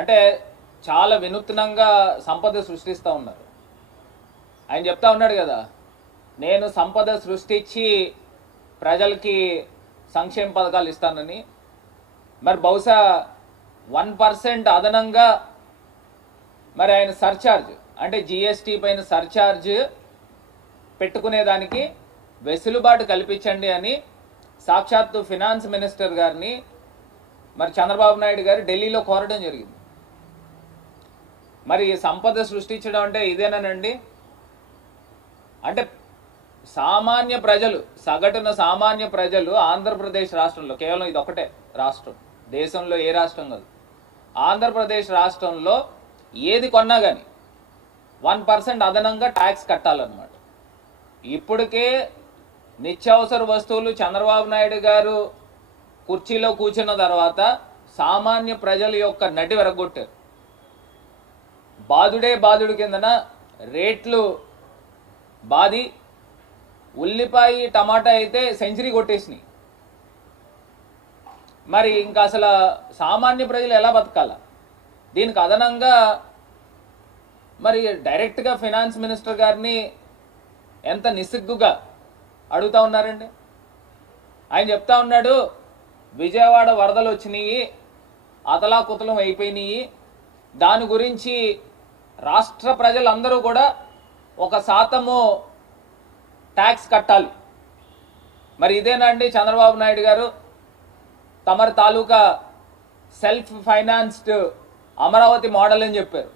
అంటే చాలా వినూత్నంగా సంపద సృష్టిస్తూ ఉన్నారు. ఆయన చెప్తా ఉన్నాడు కదా, నేను సంపద సృష్టించి ప్రజలకి సంక్షేమ పథకాలు ఇస్తానని. మరి బహుశా 1% అదనంగా మరి ఆయన సర్ఛార్జ్ అంటే జిఎస్టీ పైన సర్ఛార్జ్ పెట్టుకునేదానికి వెసులుబాటు కల్పించండి అని సాక్షాత్తు ఫినాన్స్ మినిస్టర్ గారిని మరి చంద్రబాబు నాయుడు గారు ఢిల్లీలో కోరడం జరిగింది. మరి సంపద సృష్టించడం అంటే ఇదేనానండి? అంటే సామాన్య ప్రజలు, సగటున సామాన్య ప్రజలు ఆంధ్రప్రదేశ్ రాష్ట్రంలో, కేవలం ఇది ఒకటే రాష్ట్రం, దేశంలో ఏ రాష్ట్రం కాదు, ఆంధ్రప్రదేశ్ రాష్ట్రంలో ఏది కొన్నా కానీ 1% అదనంగా ట్యాక్స్ కట్టాలన్నమాట. ఇప్పటికే నిత్యావసర వస్తువులు చంద్రబాబు నాయుడు గారు కుర్చీలో కూర్చున్న తర్వాత సామాన్య ప్రజల యొక్క నటి వెరగొట్టారు. బాదుడే బాదుడు కిందన రేట్లు బాది, ఉల్లిపాయ టమాటా అయితే సెంచరీ కొట్టేసినాయి. మరి ఇంకా అసలు సామాన్య ప్రజలు ఎలా బతకాల? దీనికి అదనంగా మరి డైరెక్ట్గా ఫినాన్స్ మినిస్టర్ గారిని ఎంత నిస్సిగ్గుగా అడుగుతా ఉన్నారండి. ఆయన చెప్తా ఉన్నాడు, విజయవాడ వరదలు వచ్చినాయి, అతలాకుతలం అయిపోయినాయి, దాని గురించి రాష్ట్ర ప్రజలందరూ కూడా 1% ట్యాక్స్ కట్టాలి. మరి ఇదేనా అండి చంద్రబాబు నాయుడు గారు తమరి తాలూకా సెల్ఫ్ ఫైనాన్స్డ్ అమరావతి మోడల్ అని చెప్పారు.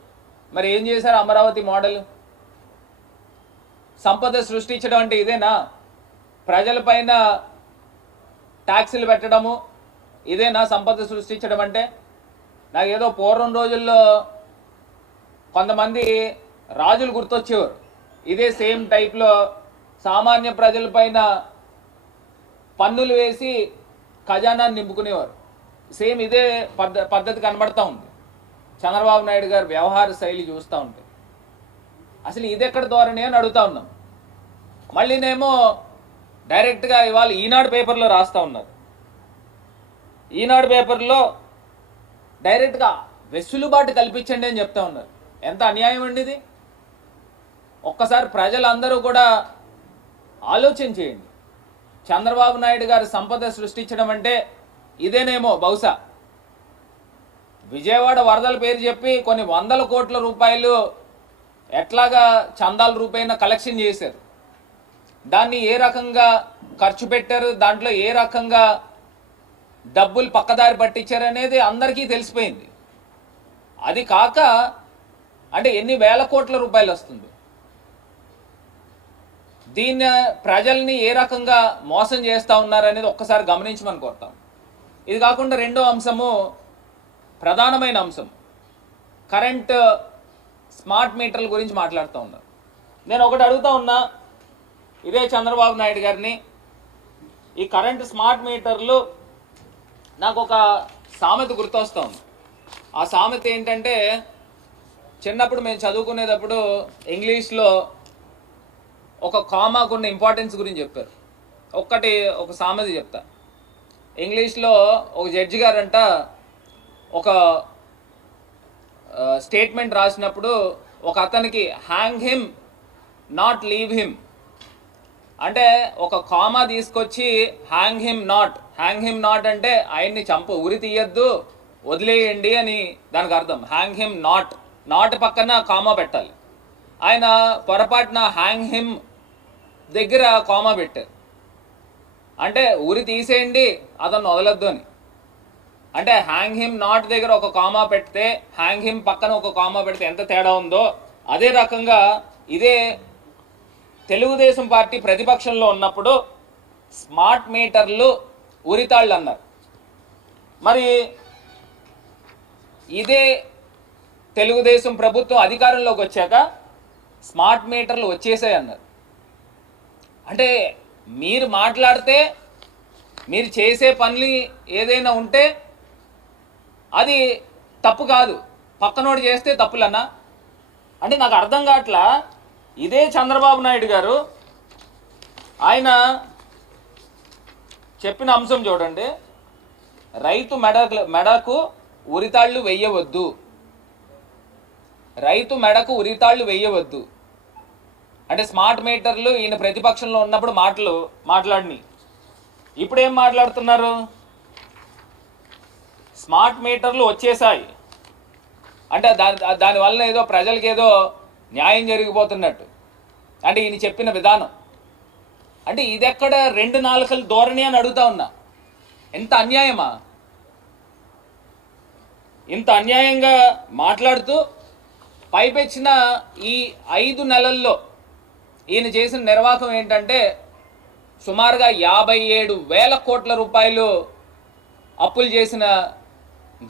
మరి ఏం చేశారు అమరావతి మోడల్? సంపద సృష్టించడం అంటే ఇదేనా? ప్రజలపైన ట్యాక్సులు పెట్టడము ఇదేనా సంపద సృష్టించడం అంటే? నాకు ఏదో పూర్వం రోజుల్లో కొంతమంది రాజులు గుర్తొచ్చేవారు. ఇదే సేమ్ టైప్లో సామాన్య ప్రజలపైన పన్నులు వేసి ఖజానాన్ని నింపుకునేవారు. సేమ్ ఇదే పద్ధతి కనబడతా ఉంది చంద్రబాబు నాయుడు గారు వ్యవహార శైలి చూస్తూ ఉంటే. అసలు ఇది ఎక్కడ ధోరణి అని అడుగుతా ఉన్నాం. మళ్ళీనేమో డైరెక్ట్గా ఇవాళ ఈనాడు పేపర్లో రాస్తూ ఉన్నారు. ఈనాడు పేపర్లో డైరెక్ట్గా వెసులుబాటు కల్పించండి అని చెప్తా ఉన్నారు. ఎంత అన్యాయం అండి ఇది! ఒక్కసారి ప్రజలందరూ కూడా ఆలోచన చేయండి. చంద్రబాబు నాయుడు గారు సంపద సృష్టించడం అంటే ఇదేనేమో బహుశా. విజయవాడ వరదల పేరు చెప్పి కొన్ని 100 కోట్ల రూపాయలు ఎట్లాగా చందాల రూపైన కలెక్షన్ చేశారు, దాన్ని ఏ రకంగా ఖర్చు పెట్టారు, దాంట్లో ఏ రకంగా డబ్బులు పక్కదారి పట్టించారు అనేది అందరికీ తెలిసిపోయింది. అది కాక అంటే ఎన్ని వేల కోట్ల రూపాయలు వస్తుంది. దీన్ని ప్రజల్ని ఏ రకంగా మోసం చేస్తూ ఉన్నారనేది ఒక్కసారి గమనించమని కోరుతాం. ఇది కాకుండా రెండో అంశము, ప్రధానమైన అంశం, కరెంట్ స్మార్ట్ మీటర్ల గురించి మాట్లాడుతూ ఉన్నారు. నేను ఒకటి అడుగుతా ఉన్నా ఇదే చంద్రబాబు నాయుడు గారిని, ఈ కరెంట్ స్మార్ట్ మీటర్లు నాకు ఒక సామెత గుర్తొస్తూ ఉంది. ఆ సామెత ఏంటంటే, చిన్నప్పుడు మేము చదువుకునేటప్పుడు ఇంగ్లీష్లో ఒక కామాకున్న ఇంపార్టెన్స్ గురించి చెప్పారు. ఒక సామెత చెప్తా. ఇంగ్లీష్లో ఒక జడ్జి గారంట ఒక స్టేట్మెంట్ రాసినప్పుడు ఒక అతనికి hang him not leave him అంటే ఒక కామా తీసుకొచ్చి హ్యాంగ్ హిమ్ నాట్ అంటే ఆయన్ని ఉరి తీయద్దు, వదిలేయండి అని దానికి అర్థం. హ్యాంగ్ హిమ్ నాట్ పక్కన కామా పెట్టాలి. ఆయన పొరపాటున హ్యాంగ్ హిమ్ దగ్గర కామా పెట్టారు. అంటే ఉరి తీసేయండి, అతను వదలొద్దు అని. అంటే హ్యాంగ్ హిమ్ నాట్ దగ్గర ఒక కామా పెడితే, హ్యాంగ్ హిమ్ పక్కన ఒక కామా పెడితే ఎంత తేడా ఉందో, అదే రకంగా ఇదే తెలుగుదేశం పార్టీ ప్రతిపక్షంలో ఉన్నప్పుడు స్మార్ట్ మీటర్లు ఉరితాళ్ళు అన్నారు. మరి ఇదే తెలుగుదేశం ప్రభుత్వం అధికారంలోకి వచ్చాక స్మార్ట్ మీటర్లు వచ్చేసాయి అన్నారు. అంటే మీరు మాట్లాడితే, మీరు చేసే పనులు ఏదైనా ఉంటే అది తప్పు కాదు, పక్కనోడు చేస్తే తప్పులన్నా. అంటే నాకు అర్థం కావట్లా. ఇదే చంద్రబాబు నాయుడు గారు ఆయన చెప్పిన అంశం చూడండి, రైతు మెడకు ఉరితాళ్ళు వెయ్యవద్దు రైతు మెడకు ఉరితాళ్లు వేయవద్దు. అంటే స్మార్ట్ మీటర్లు ఈయన ప్రతిపక్షంలో ఉన్నప్పుడు మాట్లాడిని. ఇప్పుడు ఏం మాట్లాడుతున్నారు? స్మార్ట్ మీటర్లు వచ్చేసాయి అంటే దానివల్ల ఏదో ప్రజలకి ఏదో న్యాయం జరిగిపోతున్నట్టు. అంటే ఈయన చెప్పిన విధానం అంటే ఇదెక్కడ రెండు నాలుకల ధోరణి అని అడుగుతా ఉన్నా. ఎంత అన్యాయమా? ఇంత అన్యాయంగా మాట్లాడుతూ పైపెచ్చిన ఈ 5 నెలల్లో ఈయన చేసిన నిర్వాహకం ఏంటంటే సుమారుగా 57,000 కోట్ల రూపాయలు అప్పులు చేసిన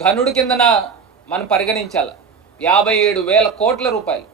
ఘనుడి కిందన మనం పరిగణించాలి. 57,000 కోట్ల రూపాయలు.